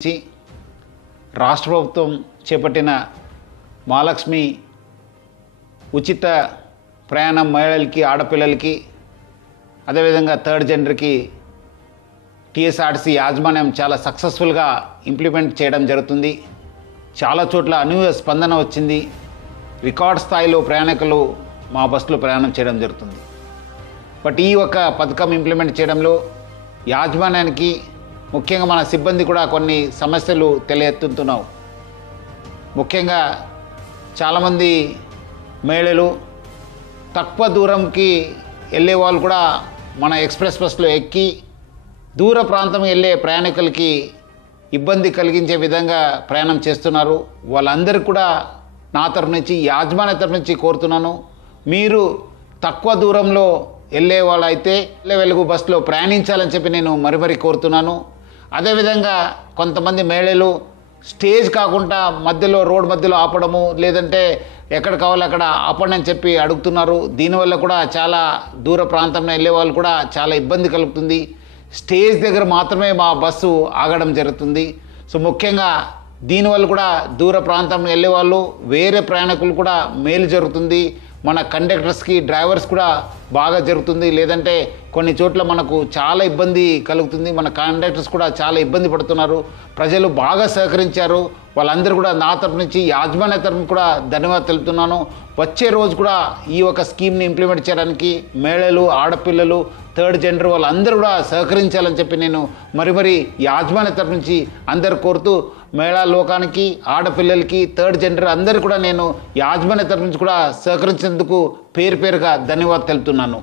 నుంచి రాష్ట్ర ప్రభుత్వం చేపట్టిన మహాలక్ష్మి ఉచిత ప్రయాణం మహిళలకి ఆడపిల్లలకి అదేవిధంగా థర్డ్ జెండర్కి టీఎస్ఆర్టీసీ యాజమాన్యం చాలా సక్సెస్ఫుల్గా ఇంప్లిమెంట్ చేయడం జరుగుతుంది. చాలా చోట్ల అనూహ్య స్పందన వచ్చింది. రికార్డ్ స్థాయిలో ప్రయాణికులు మా బస్సులో ప్రయాణం చేయడం జరుగుతుంది. బట్ ఈ ఒక పథకం ఇంప్లిమెంట్ చేయడంలో యాజమాన్యానికి ముఖ్యంగా మన సిబ్బంది కూడా కొన్ని సమస్యలు తెలియెత్తుతున్నావు. ముఖ్యంగా చాలామంది మహిళలు తక్కువ దూరంకి వెళ్ళే వాళ్ళు కూడా మన ఎక్స్ప్రెస్ బస్సులో ఎక్కి దూర ప్రాంతం వెళ్ళే ప్రయాణికులకి ఇబ్బంది కలిగించే విధంగా ప్రయాణం చేస్తున్నారు. వాళ్ళందరికీ కూడా నా తరఫు నుంచి యాజమాన్య తరఫు నుంచి కోరుతున్నాను, మీరు తక్కువ దూరంలో వెళ్ళే వాళ్ళైతే వెలుగు బస్సులో ప్రయాణించాలని చెప్పి నేను మరీ కోరుతున్నాను. అదేవిధంగా కొంతమంది మహిళలు స్టేజ్ కాకుండా మధ్యలో రోడ్ మధ్యలో ఆపడము, లేదంటే ఎక్కడ కావాలో అక్కడ ఆపండి అని చెప్పి అడుగుతున్నారు. దీనివల్ల కూడా చాలా దూర ప్రాంతంలో వెళ్ళే వాళ్ళు కూడా చాలా ఇబ్బంది కలుగుతుంది. స్టేజ్ దగ్గర మాత్రమే మా బస్సు ఆగడం జరుగుతుంది. సో ముఖ్యంగా దీనివల్ల కూడా దూర ప్రాంతంలో వెళ్ళే వాళ్ళు వేరే ప్రయాణికులు కూడా మేలు జరుగుతుంది. మన కండక్టర్స్కి డ్రైవర్స్ కూడా బాగా జరుగుతుంది. లేదంటే కొన్ని చోట్ల మనకు చాలా ఇబ్బంది కలుగుతుంది. మన కండక్టర్స్ కూడా చాలా ఇబ్బంది పడుతున్నారు. ప్రజలు బాగా సహకరించారు. వాళ్ళందరూ కూడా నా తరఫు నుంచి యాజమాన్య తరఫున కూడా ధన్యవాదాలు తెలుపుతున్నాను. వచ్చే రోజు కూడా ఈ ఒక స్కీమ్ని ఇంప్లిమెంట్ చేయడానికి మహిళలు, ఆడపిల్లలు, థర్డ్ జెండర్ వాళ్ళందరూ కూడా సహకరించాలని చెప్పి నేను మరి యాజమాన్య తరఫు నుంచి అందరు కోరుతూ, మహిళా లోకానికి, ఆడపిల్లలకి, థర్డ్ జెండర్ అందరూ కూడా నేను యాజమాన్య తరఫు నుంచి కూడా సహకరించేందుకు పేరుగా ధన్యవాదాలు తెలుపుతున్నాను.